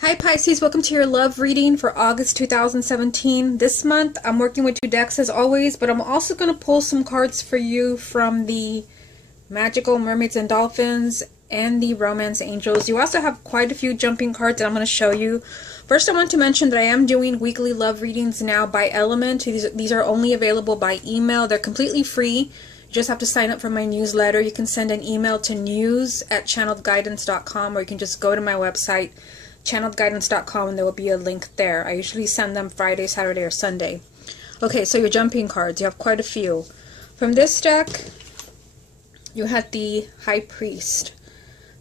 Hi Pisces, welcome to your love reading for August 2017. This month I'm working with two decks as always, but I'm also going to pull some cards for you from the Magical Mermaids and Dolphins and the Romance Angels. You also have quite a few jumping cards that I'm going to show you. First I want to mention that I am doing weekly love readings now by element. These are only available by email. They're completely free. You just have to sign up for my newsletter. You can send an email to news@channeledguidance.com, or you can just go to my website channeledguidance.com and there will be a link there. I usually send them Friday, Saturday, or Sunday. Okay, so your jumping cards, you have quite a few. From this deck, you had the High Priest.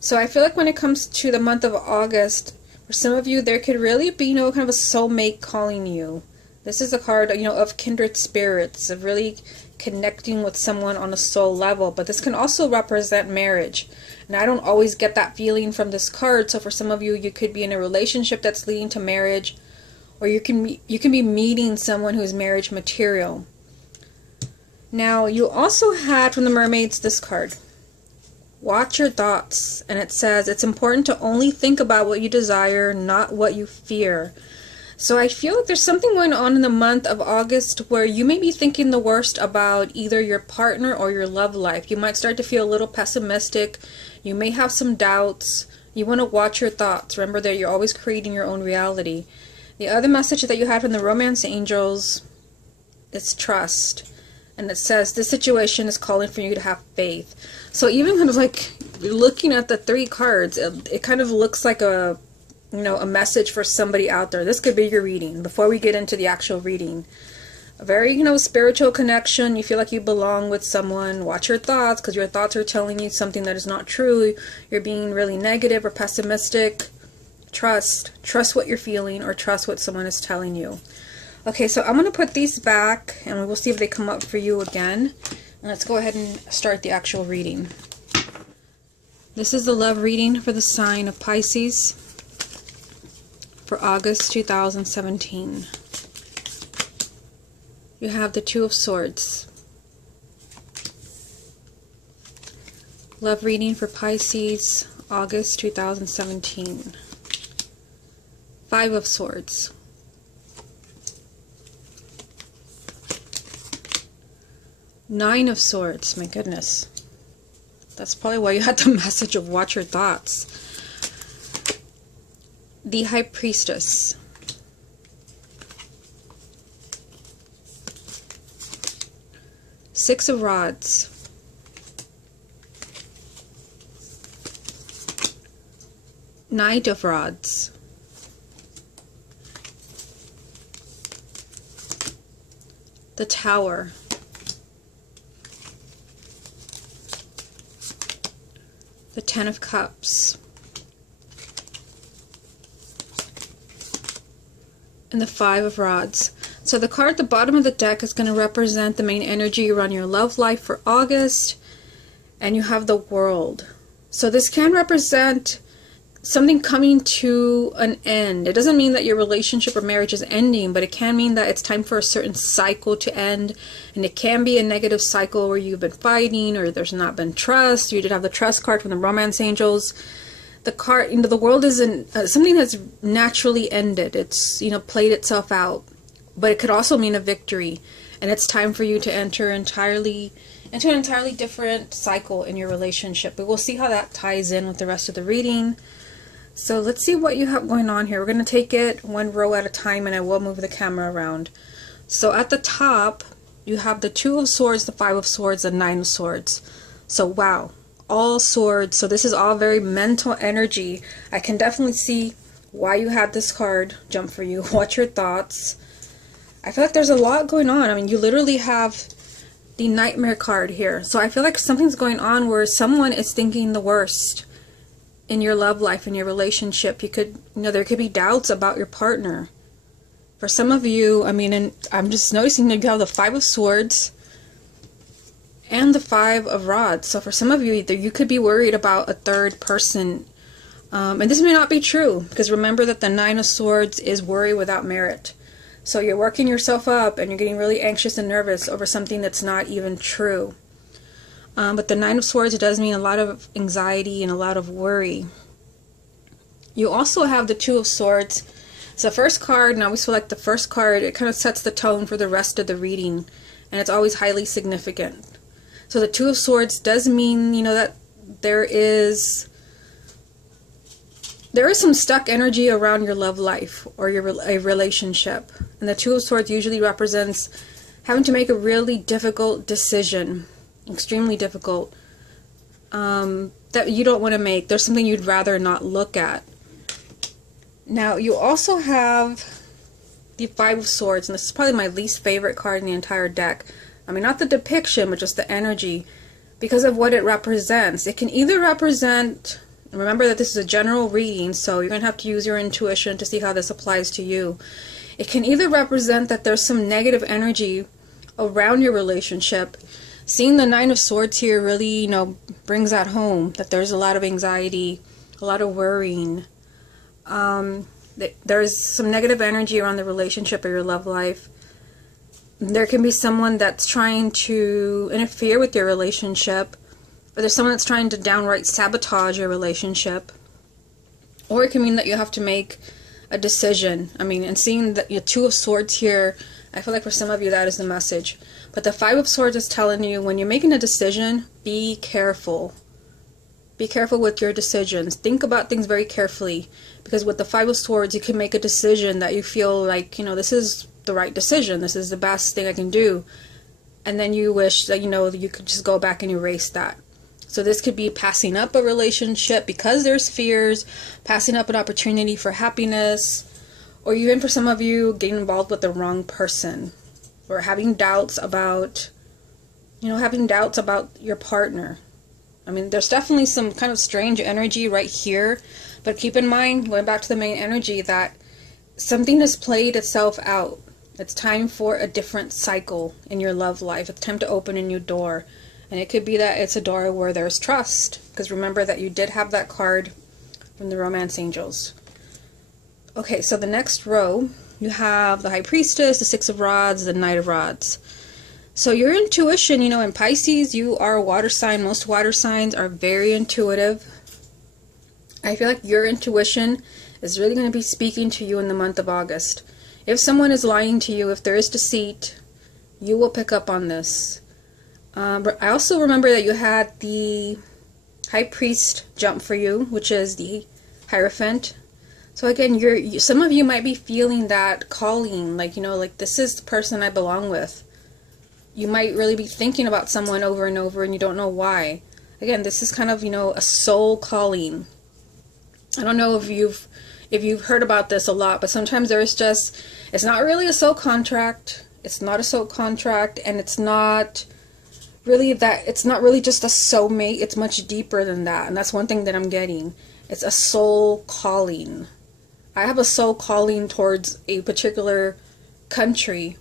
So I feel like when it comes to the month of August, for some of you, there could really be, kind of a soulmate calling you. This is a card, of kindred spirits, of really connecting with someone on a soul level, but this can also represent marriage. And I don't always get that feeling from this card, so for some of you, you could be in a relationship that's leading to marriage, or you can be meeting someone who's marriage material. Now, you also had from the Mermaids this card. Watch your thoughts, and it says it's important to only think about what you desire, not what you fear. So I feel like there's something going on in the month of August where you may be thinking the worst about either your partner or your love life. You might start to feel a little pessimistic. You may have some doubts. You want to watch your thoughts. Remember that you're always creating your own reality. The other message that you had from the Romance Angels is trust. And it says this situation is calling for you to have faith. So even kind of like looking at the three cards, it kind of looks like a message for somebody out there. This could be your reading. Before we get into the actual reading, a very, spiritual connection. You feel like you belong with someone. Watch your thoughts, because your thoughts are telling you something that is not true. You're being really negative or pessimistic. Trust what you're feeling, or trust what someone is telling you. Okay, so I'm going to put these back, and we will see if they come up for you again. And let's go ahead and start the actual reading. This is the love reading for the sign of Pisces for August 2017. You have the Two of Swords. Love reading for Pisces, August 2017. Five of Swords. Nine of Swords. My goodness. That's probably why you had the message of watch your thoughts. The High Priestess. Six of Rods. Knight of Rods. The Tower. The Ten of Cups. And the Five of Rods. So the card at the bottom of the deck is going to represent the main energy around your love life for August. And you have the World. So this can represent something coming to an end. It doesn't mean that your relationship or marriage is ending, but it can mean that it's time for a certain cycle to end. And it can be a negative cycle where you've been fighting, or there's not been trust. You did have the Trust card from the Romance Angels. The card, the World isn't something that's naturally ended. It's, played itself out. But it could also mean a victory. And it's time for you to enter into an entirely different cycle in your relationship. But we'll see how that ties in with the rest of the reading. So let's see what you have going on here. We're going to take it one row at a time, and I will move the camera around. So at the top, you have the Two of Swords, the Five of Swords, the Nine of Swords. So wow. All swords. So this is all very mental energy. I can definitely see why you had this card jump for you. Watch your thoughts. I feel like there's a lot going on. I mean, you literally have the Nightmare card here. So I feel like something's going on where someone is thinking the worst in your love life, in your relationship. You could, there could be doubts about your partner. For some of you, and I'm just noticing that you have the Five of Swords and the Five of Rods. So for some of you, you could be worried about a third person. And this may not be true, because remember that the Nine of Swords is worry without merit. So you're working yourself up, and you're getting really anxious and nervous over something that's not even true. But the Nine of Swords does mean a lot of anxiety and a lot of worry. You also have the Two of Swords. It's the first card, and I always feel like the first card, it kind of sets the tone for the rest of the reading, and it's always highly significant. So the Two of Swords does mean, you know, that there is some stuck energy around your love life or a relationship. And the Two of Swords usually represents having to make a really difficult decision, extremely difficult, that you don't want to make. There's something you'd rather not look at. Now, you also have the Five of Swords, and this is probably my least favorite card in the entire deck. I mean, not the depiction, but just the energy, because of what it represents. It can either represent, remember that this is a general reading, so you're going to have to use your intuition to see how this applies to you. It can either represent that there's some negative energy around your relationship. Seeing the Nine of Swords here really, you know, brings that home, that there's a lot of anxiety, a lot of worrying. There's some negative energy around the relationship or your love life. There can be someone that's trying to interfere with your relationship, or there's someone that's trying to downright sabotage your relationship. Or it can mean that you have to make a decision. I mean, and seeing that your Two of Swords here, I feel like for some of you that is the message. But the Five of Swords is telling you, when you're making a decision, be careful. Be careful with your decisions. Think about things very carefully. Because with the Five of Swords, you can make a decision that you feel like, you know, this is the right decision. This is the best thing I can do. And then you wish that, you know, you could just go back and erase that. So this could be passing up a relationship because there's fears, passing up an opportunity for happiness, or even for some of you, getting involved with the wrong person, or having doubts about, you know, having doubts about your partner. I mean, there's definitely some kind of strange energy right here, but keep in mind, going back to the main energy, that something has played itself out. It's time for a different cycle in your love life. It's time to open a new door. And it could be that it's a door where there's trust, because remember that you did have that card from the Romance Angels. Okay, so the next row, you have the High Priestess, the Six of Rods, the Knight of Rods. So your intuition, you know, in Pisces, you are a water sign. Most water signs are very intuitive. I feel like your intuition is really going to be speaking to you in the month of August. If someone is lying to you, if there is deceit, you will pick up on this. I also remember that you had the High Priest jump for you, which is the Hierophant. So again, some of you might be feeling that calling, like, you know, like this is the person I belong with. You might really be thinking about someone over and over and you don't know why. Again, this is kind of, you know, a soul calling. I don't know if you've heard about this a lot, but sometimes there's just, it's not really a soul contract. It's not a soul contract, and it's not really just a soulmate. It's much deeper than that, and that's one thing that I'm getting. It's a soul calling. I have a soul calling towards a particular country,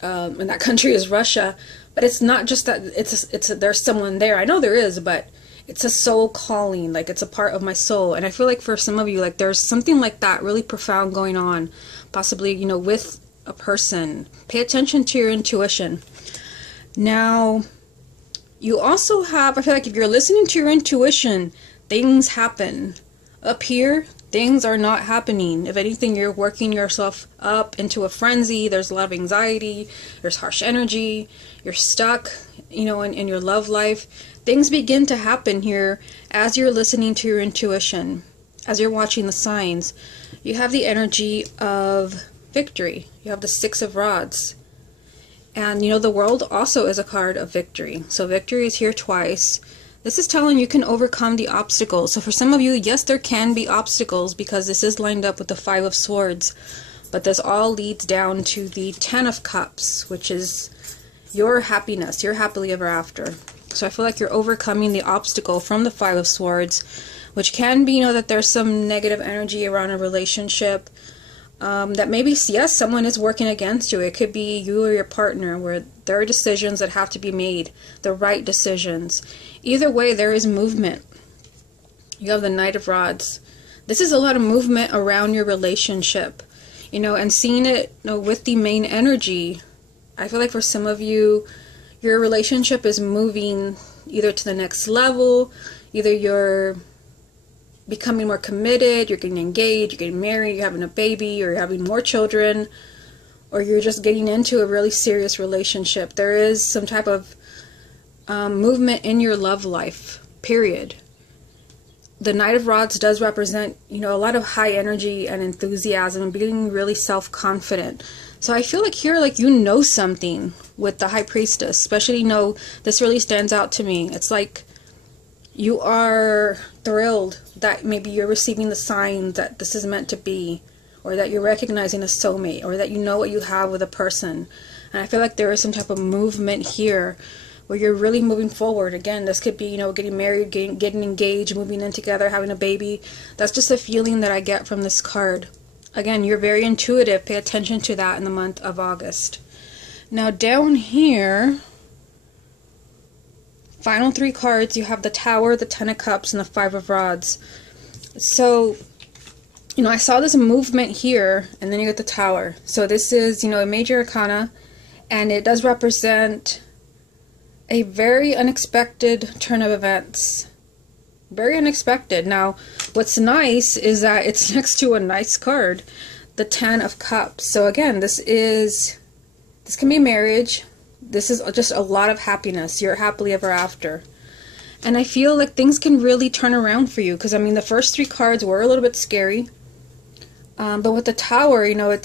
and that country is Russia. But it's not just that there's someone there. I know there is, but it's a soul calling. Like, it's a part of my soul. And I feel like for some of you, like, there's something like that really profound going on, possibly, you know, with a person. Pay attention to your intuition. Now, you also have, I feel like if you're listening to your intuition, things happen. Up here, things are not happening. If anything, you're working yourself up into a frenzy. There's a lot of anxiety. There's harsh energy. You're stuck, you know, in your love life. Things begin to happen here as you're listening to your intuition, as you're watching the signs. You have the energy of victory. You have the Six of Rods. And, you know, the World also is a card of victory. So victory is here twice. This is telling you can overcome the obstacles. So for some of you, yes, there can be obstacles because this is lined up with the Five of Swords. But this all leads down to the Ten of Cups, which is your happiness, your happily ever after. So I feel like you're overcoming the obstacle from the Five of Swords, which can be, you know, that there's some negative energy around a relationship. That maybe, yes, someone is working against you. It could be you or your partner, where there are decisions that have to be made, the right decisions. Either way, there is movement. You have the Knight of Rods. This is a lot of movement around your relationship, you know, and seeing it, you know, with the main energy. I feel like for some of you, your relationship is moving either to the next level, either you're becoming more committed, you're getting engaged, you're getting married, you're having a baby, or you're having more children, or you're just getting into a really serious relationship. There is some type of movement in your love life, period. The Knight of Rods does represent, you know, a lot of high energy and enthusiasm and being really self-confident. So I feel like here, like, you know something with the High Priestess, especially, you know, this really stands out to me. It's like you are thrilled that maybe you're receiving the signs that this is meant to be, or that you're recognizing a soulmate, or that you know what you have with a person. And I feel like there is some type of movement here where you're really moving forward. Again, this could be, you know, getting married, getting engaged, moving in together, having a baby. That's just a feeling that I get from this card. Again, you're very intuitive. Pay attention to that in the month of August. Now down here, final 3 cards, you have the Tower, the Ten of Cups, and the Five of Rods. So, you know, I saw this movement here, and then you get the Tower. So this is, you know, a major arcana, and it does represent a very unexpected turn of events. Very unexpected. Now, what's nice is that it's next to a nice card, the Ten of Cups. So again, this can be marriage. This is just a lot of happiness. You're happily ever after. And I feel like things can really turn around for you, because I mean, the first 3 cards were a little bit scary. But with the Tower, you know,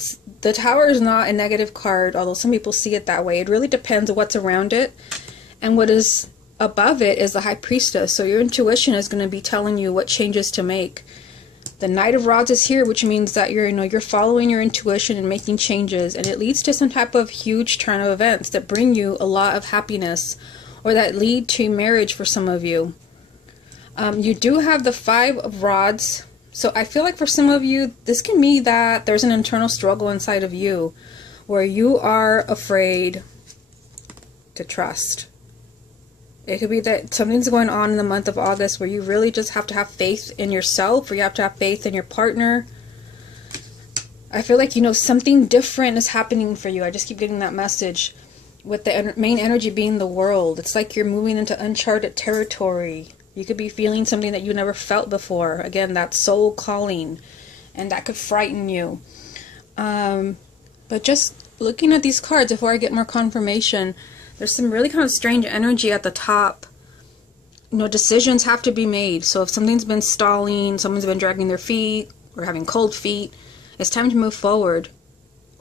the Tower is not a negative card, although some people see it that way. It really depends on what's around it. And what is above it is the High Priestess. So your intuition is going to be telling you what changes to make. The Knight of Rods is here, which means that you're following your intuition and making changes, and it leads to some type of huge turn of events that bring you a lot of happiness, or that lead to marriage for some of you. You do have the Five of Rods. So I feel like for some of you, this can be that there's an internal struggle inside of you where you are afraid to trust. It could be that something's going on in the month of August where you really just have to have faith in yourself, or you have to have faith in your partner. I feel like, you know, something different is happening for you. I just keep getting that message. With the main energy being the World. It's like you're moving into uncharted territory. You could be feeling something that you never felt before. Again, that soul calling. And that could frighten you. But just looking at these cards before I get more confirmation, there's some really kind of strange energy at the top. You know, decisions have to be made. So if something's been stalling, someone's been dragging their feet, or having cold feet, it's time to move forward.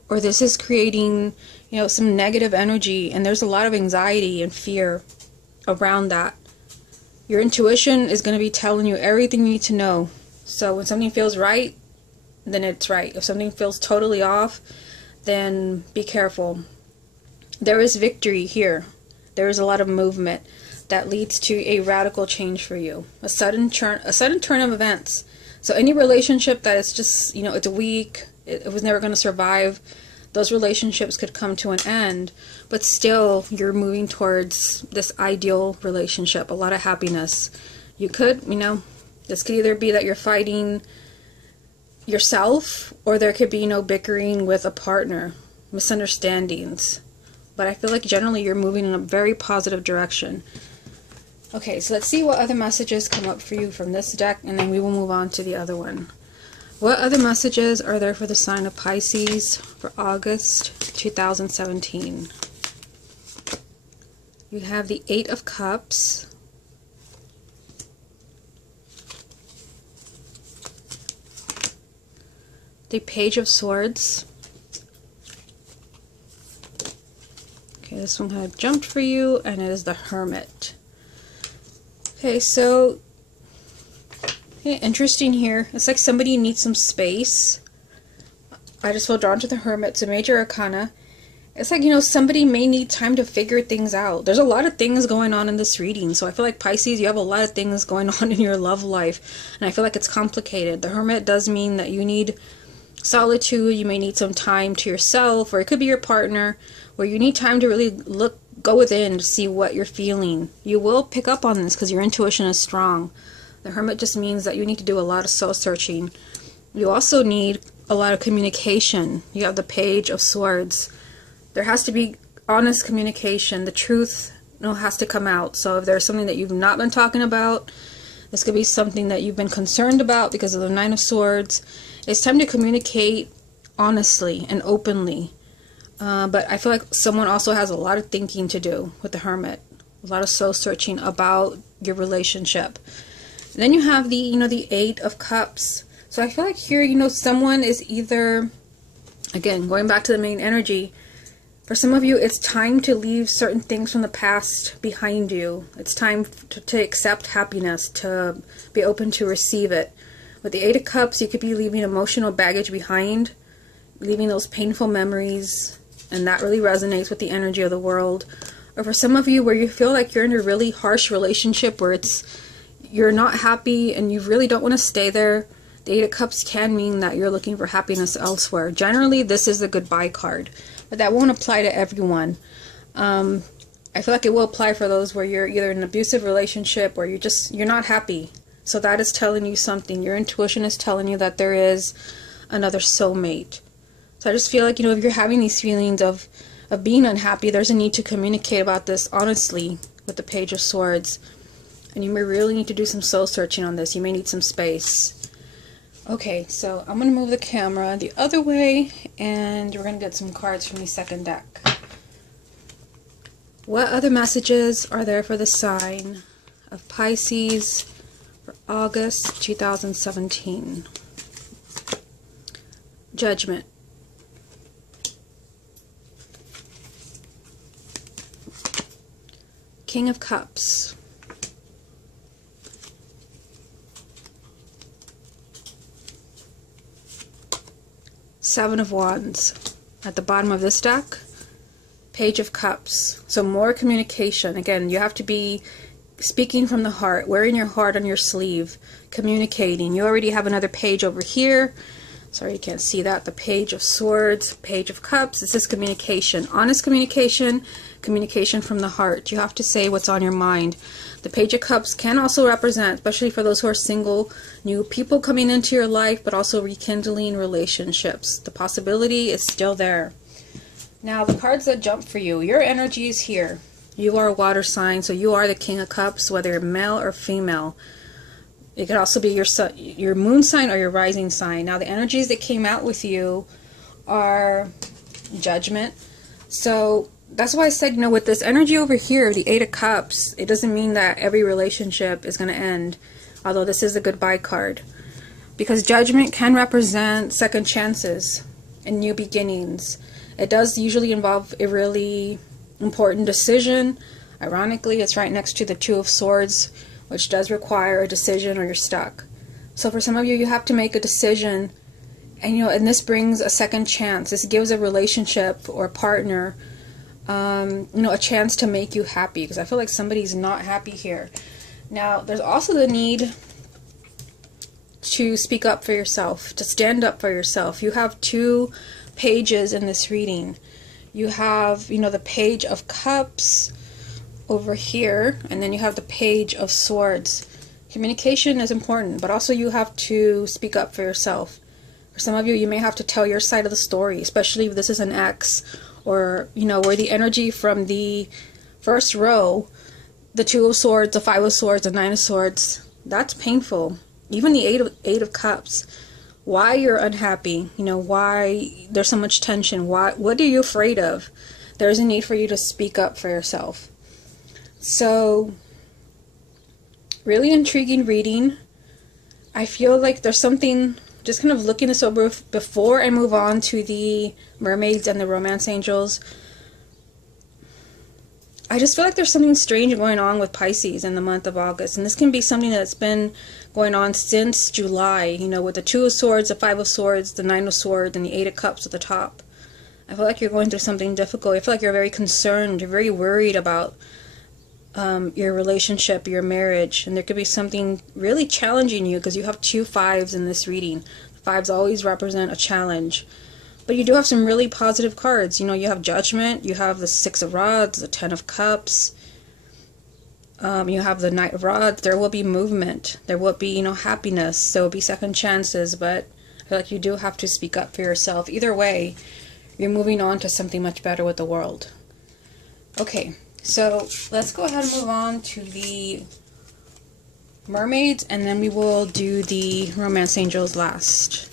Or this is creating, you know, some negative energy, and there's a lot of anxiety and fear around that. Your intuition is going to be telling you everything you need to know. So when something feels right, then it's right. If something feels totally off, then be careful. There is victory here. There is a lot of movement that leads to a radical change for you. A sudden turn of events. So any relationship that is just, you know, it's weak, it was never going to survive, those relationships could come to an end, but still you're moving towards this ideal relationship, a lot of happiness. You could, you know, this could either be that you're fighting yourself, or there could be, you know, bickering with a partner, misunderstandings. But I feel like generally you're moving in a very positive direction. Okay, so let's see what other messages come up for you from this deck, and then we will move on to the other one. What other messages are there for the sign of Pisces for August 2017? You have the Eight of Cups, the Page of Swords. Okay, this one kind of jumped for you, and it is the Hermit. Okay, so yeah, interesting here. It's like somebody needs some space. I just feel drawn to the Hermit. It's a major arcana. It's like, you know, somebody may need time to figure things out. There's a lot of things going on in this reading. So I feel like Pisces, you have a lot of things going on in your love life. And I feel like it's complicated. The Hermit does mean that you need solitude. You may need some time to yourself, or it could be your partner, where you need time to really go within to see what you're feeling. You will pick up on this because your intuition is strong. The Hermit just means that you need to do a lot of soul searching. You also need a lot of communication. You have the Page of Swords. There has to be honest communication. The truth, you know, has to come out. So if there's something that you've not been talking about, This could be something that you've been concerned about because of the Nine of Swords. It's time to communicate honestly and openly. But I feel like someone also has a lot of thinking to do with the Hermit. A lot of soul searching about your relationship. And then you have the, the Eight of Cups. So I feel like here, someone is either, again, going back to the main energy, for some of you, it's time to leave certain things from the past behind you. It's time to accept happiness, to be open to receive it. With the Eight of Cups, you could be leaving emotional baggage behind, leaving those painful memories, and that really resonates with the energy of the world. Or for some of you, where you feel like you're in a really harsh relationship where you're not happy and you really don't want to stay there, the Eight of Cups can mean that you're looking for happiness elsewhere. Generally, this is the goodbye card. But that won't apply to everyone. I feel like it will apply for those where you're either in an abusive relationship or you're not happy. So that is telling you something. Your intuition is telling you that there is another soulmate. So I just feel like, if you're having these feelings of being unhappy, there's a need to communicate about this honestly with the Page of Swords. And you may really need to do some soul searching on this. You may need some space. Okay, so I'm going to move the camera the other way, and we're going to get some cards from the second deck. What other messages are there for the sign of Pisces for August 2017? Judgment. King of Cups. Seven of Wands. At the bottom of this deck, Page of Cups. So more communication. Again, you have to be speaking from the heart, wearing your heart on your sleeve, communicating. You already have another page over here. Sorry, you can't see that. The Page of Swords, Page of Cups. This is communication. Honest communication, communication from the heart. You have to say what's on your mind. The Page of Cups can also represent, especially for those who are single, new people coming into your life, but also rekindling relationships. The possibility is still there. Now, the cards that jump for you, your energy is here. You are a water sign, so you are the King of Cups, whether you're male or female. It could also be your moon sign or your rising sign. Now, the energies that came out with you are Judgment. So that's why I said, with this energy over here, the Eight of Cups, it doesn't mean that every relationship is going to end, although this is a goodbye card. Because Judgment can represent second chances and new beginnings. It does usually involve a really important decision. Ironically, it's right next to the Two of Swords, which does require a decision or you're stuck. So for some of you, you have to make a decision, and this brings a second chance. This gives a relationship or a partner a chance to make you happy, because I feel like somebody's not happy here. Now, there's also the need to speak up for yourself, to stand up for yourself. You have two pages in this reading. You have, the Page of Cups over here, and then you have the Page of Swords. Communication is important, but also you have to speak up for yourself. For some of you, you may have to tell your side of the story, especially if this is an ex, or, where the energy from the first row, the Two of Swords, the Five of Swords, the Nine of Swords, that's painful. Even the Eight of Cups. Why you're unhappy, why there's so much tension, what are you afraid of? There's a need for you to speak up for yourself. So, really intriguing reading. I feel like there's something, just kind of looking this over before I move on to the mermaids and the romance angels. I just feel like there's something strange going on with Pisces in the month of August. And this can be something that's been going on since July, with the Two of Swords, the Five of Swords, the Nine of Swords, and the Eight of Cups at the top. I feel like you're going through something difficult. I feel like you're very concerned. You're very worried about your relationship, your marriage. And there could be something really challenging you, because you have two fives in this reading. Fives always represent a challenge. But you do have some really positive cards. You have Judgment, you have the Six of Rods, the Ten of Cups, you have the Knight of Rods. There will be movement. There will be, happiness. There will be second chances, but I feel like you do have to speak up for yourself. Either way, you're moving on to something much better with the world. Okay, so let's go ahead and move on to the mermaids, and then we will do the romance angels last.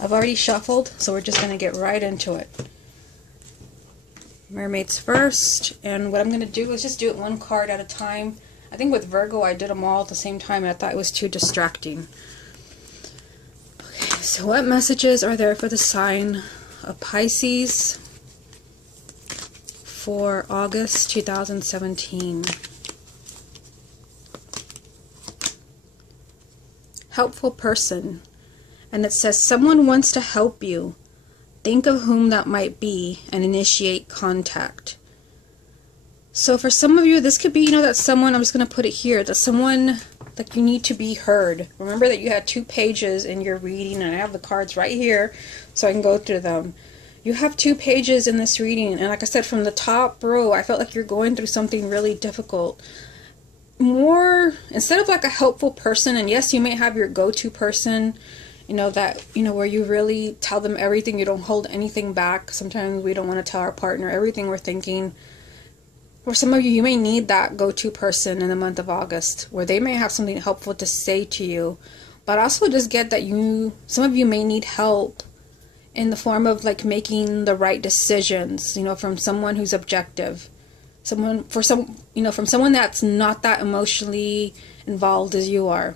I've already shuffled, so we're just going to get right into it. Mermaids first, and what I'm going to do is just do it one card at a time. I think with Virgo I did them all at the same time and I thought it was too distracting. Okay, so what messages are there for the sign of Pisces for August 2017? Helpful person. And it says, someone wants to help you. Think of whom that might be and initiate contact. So for some of you, this could be, that someone, I'm just going to put it here, that someone that you need to be heard. Remember that you had 2 pages in your reading, and I have the cards right here so I can go through them. You have 2 pages in this reading, and like I said, from the top row, I felt like you're going through something really difficult. More, instead of like a helpful person, and yes, you may have your go-to person, where you really tell them everything, you don't hold anything back. Sometimes we don't want to tell our partner everything we're thinking. For some of you, you may need that go-to person in the month of August, where they may have something helpful to say to you. But also just get that some of you may need help in the form of like making the right decisions, from someone who's objective. From someone that's not that emotionally involved as you are.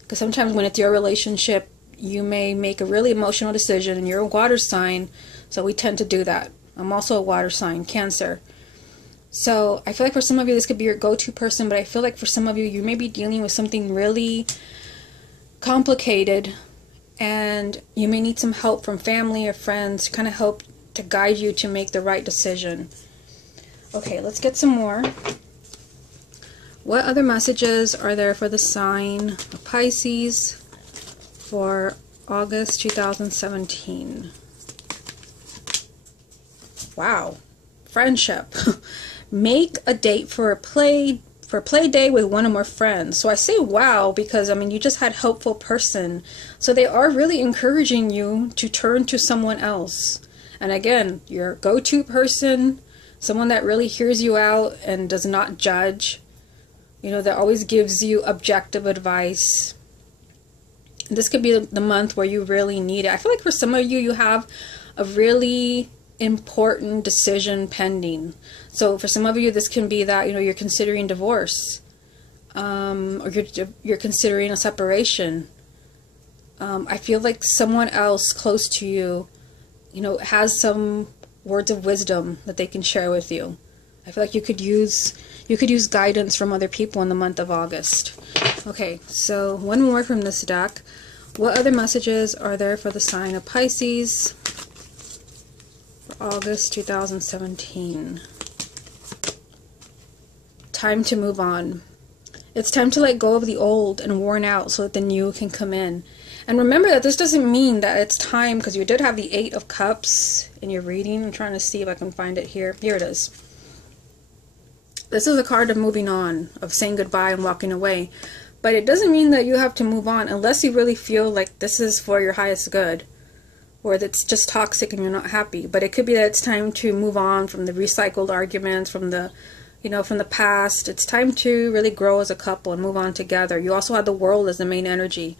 Because sometimes when it's your relationship, you may make a really emotional decision, and you're a water sign, so we tend to do that. I'm also a water sign, Cancer. So I feel like for some of you, this could be your go-to person, but I feel like for some of you, you may be dealing with something really complicated, and you may need some help from family or friends to kind of help to guide you to make the right decision. Okay, let's get some more. What other messages are there for the sign of Pisces for August 2017? Wow. Friendship. Make a date for a play day with one or more friends. So I say wow because you just had helpful person. So they are really encouraging you to turn to someone else. And again, your go-to person, someone that really hears you out and does not judge. That always gives you objective advice. This could be the month where you really need it. I feel like for some of you, you have a really important decision pending. So for some of you, this can be that, you're considering divorce. Or you're considering a separation. I feel like someone else close to you, has some words of wisdom that they can share with you. I feel like you could use guidance from other people in the month of August. Okay, so one more from this deck. What other messages are there for the sign of Pisces for August 2017? Time to move on. It's time to let go of the old and worn out so that the new can come in. And remember that this doesn't mean that it's time, because you did have the 8 of Cups in your reading. I'm trying to see if I can find it here. Here it is. This is a card of moving on, of saying goodbye and walking away. But it doesn't mean that you have to move on unless you really feel like this is for your highest good, or that it's just toxic and you're not happy. But it could be that it's time to move on from the recycled arguments, from the past. It's time to really grow as a couple and move on together. You also have the World as the main energy.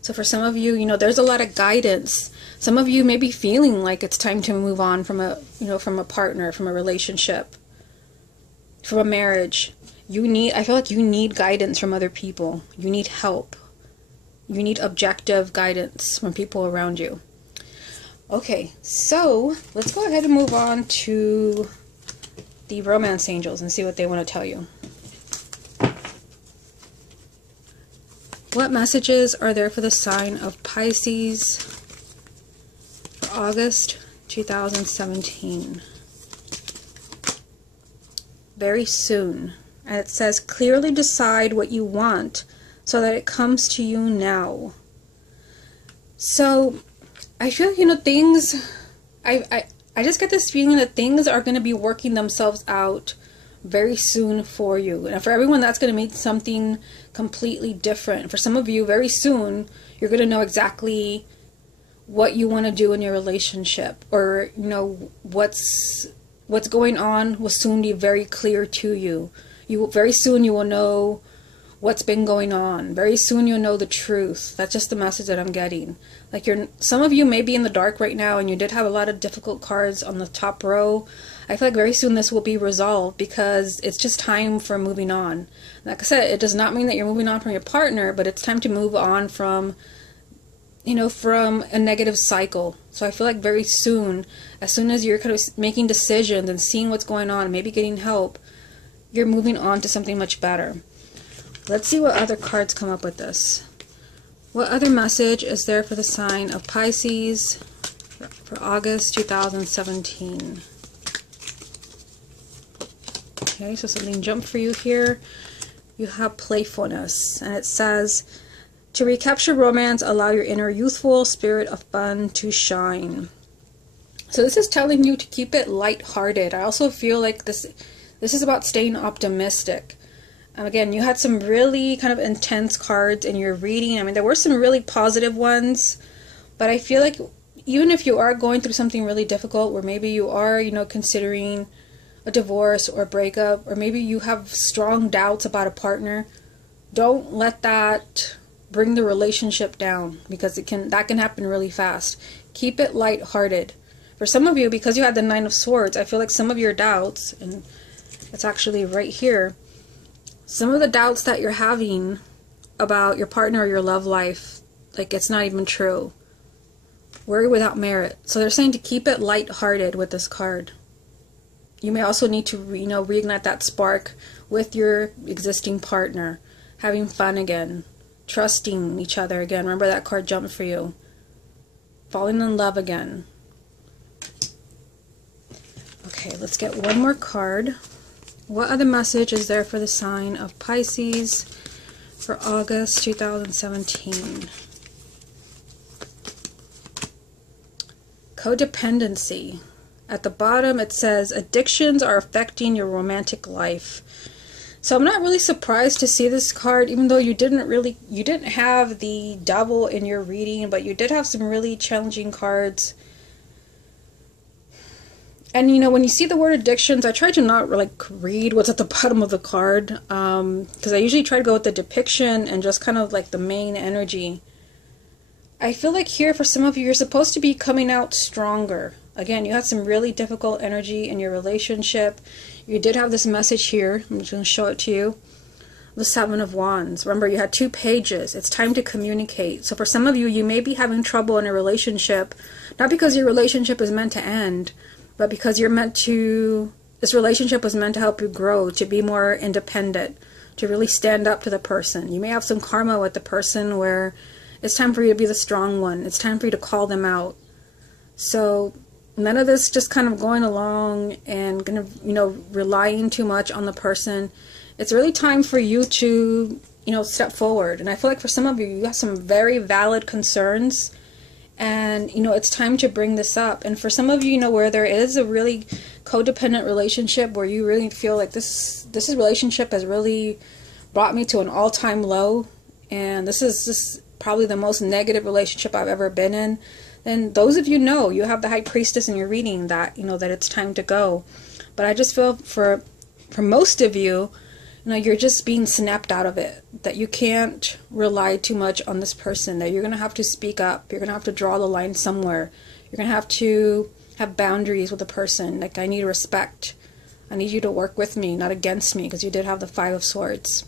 So for some of you, there's a lot of guidance. Some of you may be feeling like it's time to move on from a partner, from a relationship, from a marriage. I feel like you need guidance from other people. You need help. You need objective guidance from people around you. Okay, so let's go ahead and move on to the romance angels and see what they want to tell you. What messages are there for the sign of Pisces for August 2017? Very soon. And it says, clearly decide what you want so that it comes to you now. So I feel like, things, I just get this feeling that things are going to be working themselves out very soon for you. And for everyone, that's going to mean something completely different. For some of you, very soon, you're going to know exactly what you want to do in your relationship, or, what's what's going on will soon be very clear to you. Very soon you will know what's been going on. Very soon you'll know the truth. That's just the message that I'm getting. Like some of you may be in the dark right now, and you did have a lot of difficult cards on the top row. I feel like very soon this will be resolved, because it's just time for moving on. Like I said, it does not mean that you're moving on from your partner, but it's time to move on from, from a negative cycle. So I feel like very soon, as soon as you're kind of making decisions and seeing what's going on, maybe getting help, you're moving on to something much better. Let's see what other cards come up with this. What other message is there for the sign of Pisces for August 2017? Okay, so something jumped for you here. You have playfulness, and it says, to recapture romance, allow your inner youthful spirit of fun to shine. So this is telling you to keep it lighthearted. I also feel like this is about staying optimistic. Again, you had some really kind of intense cards in your reading. I mean, there were some really positive ones, but I feel like even if you are going through something really difficult, where maybe you are, considering a divorce or a breakup, or maybe you have strong doubts about a partner, don't let that bring the relationship down, because that can happen really fast. Keep it lighthearted. For some of you, because you had the Nine of Swords, I feel like some of your doubts, and it's actually right here, some of the doubts that you're having about your partner or your love life, like it's not even true. Worry without merit. So they're saying to keep it lighthearted with this card. You may also need to, reignite that spark with your existing partner, having fun again, trusting each other again. Remember that card jumped for you. Falling in love again. Okay, let's get one more card. What other message is there for the sign of Pisces for August 2017? Codependency. At the bottom it says, addictions are affecting your romantic life. So I'm not really surprised to see this card, even though you didn't have the Devil in your reading, but you did have some really challenging cards. And when you see the word addictions, I try to not read what's at the bottom of the card, because I usually try to go with the depiction and just kind of like the main energy. I feel like here for some of you, you're supposed to be coming out stronger. Again, you had some really difficult energy in your relationship. You did have this message here. I'm just going to show it to you. The Seven of Wands. Remember, you had 2 pages. It's time to communicate. So for some of you, you may be having trouble in a relationship, not because your relationship is meant to end, but because this relationship was meant to help you grow, to be more independent, to really stand up to the person. You may have some karma with the person where it's time for you to be the strong one. It's time for you to call them out. So none of this just kind of going along and kind of, relying too much on the person. It's really time for you to, step forward. And I feel like for some of you, you have some very valid concerns. And, it's time to bring this up. And for some of you, where there is a really codependent relationship, where you really feel like this relationship has really brought me to an all-time low, and this is probably the most negative relationship I've ever been in, then those of you you have the High Priestess in your reading that, that it's time to go. But I just feel for most of you, you're just being snapped out of it, that you can't rely too much on this person, that you're going to have to speak up, you're going to have to draw the line somewhere, you're going to have boundaries with the person, like I need respect, I need you to work with me, not against me, because you did have the Five of Swords.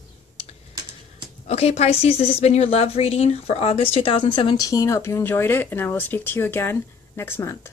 Okay, Pisces, this has been your love reading for August 2017. I hope you enjoyed it, and I will speak to you again next month.